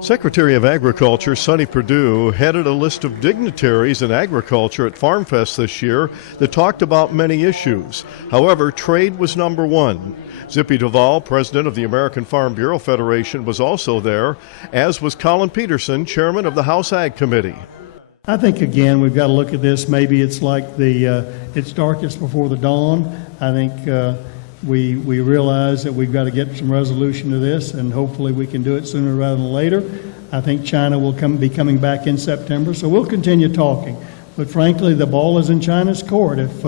Secretary of Agriculture Sonny Perdue headed a list of dignitaries in agriculture at Farmfest this year that talked about many issues. However, trade was number one. Zippy Duvall, president of the American Farm Bureau Federation, was also there, as was Colin Peterson, chairman of the House Ag Committee. I think, again, we've got to look at this. Maybe it's like it's darkest before the dawn. I think we realize that we've got to get some resolution to this, and hopefully we can do it sooner rather than later. I think China will be coming back in September, so we'll continue talking. But frankly, the ball is in China's court. If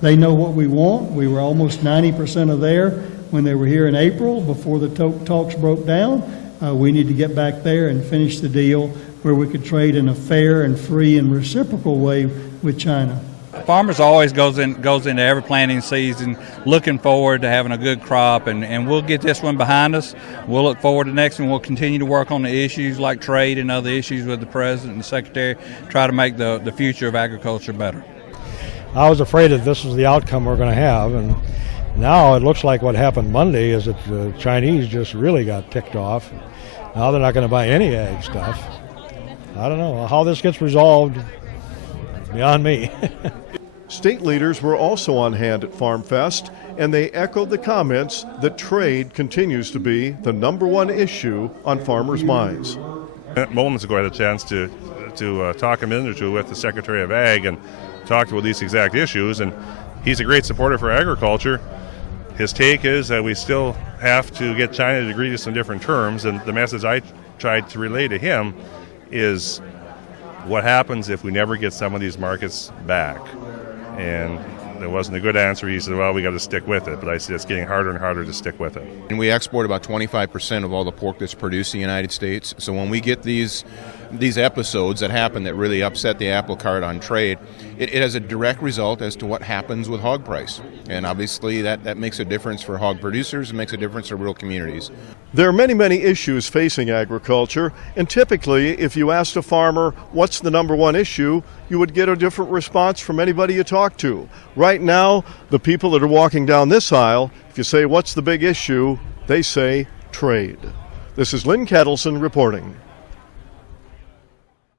they know what we want, we were almost 90% of there when they were here in April before the talks broke down. We need to get back there and finish the deal where we could trade in a fair and free and reciprocal way with China. Farmers always goes into every planting season looking forward to having a good crop, and we'll get this one behind us. We'll look forward to the next one. We'll continue to work on the issues like trade and other issues with the President and the Secretary, try to make the future of agriculture better. I was afraid that this was the outcome we're going to have, and now it looks like what happened Monday is that the Chinese just really got ticked off. Now they're not going to buy any ag stuff. I don't know how this gets resolved. Beyond me. State leaders were also on hand at Farmfest, and they echoed the comments that trade continues to be the number one issue on farmers' minds. Moments ago I had a chance to talk a minute or two with the Secretary of Ag and talk about these exact issues, and he's a great supporter for agriculture. His take is that we still have to get China to agree to some different terms, and the message I tried to relay to him is what happens if we never get some of these markets back? And there wasn't a good answer. He said, well, we got to stick with it. But I said, it's getting harder and harder to stick with it. And we export about 25% of all the pork that's produced in the United States. So when we get these episodes that happen that really upset the apple cart on trade, it has a direct result as to what happens with hog price. And obviously that makes a difference for hog producers. It makes a difference for rural communities. There are many, many issues facing agriculture, and typically if you asked a farmer what's the number one issue, you would get a different response from anybody you talk to. Right now, the people that are walking down this aisle, if you say what's the big issue, they say trade. This is Lynn Ketelsen reporting.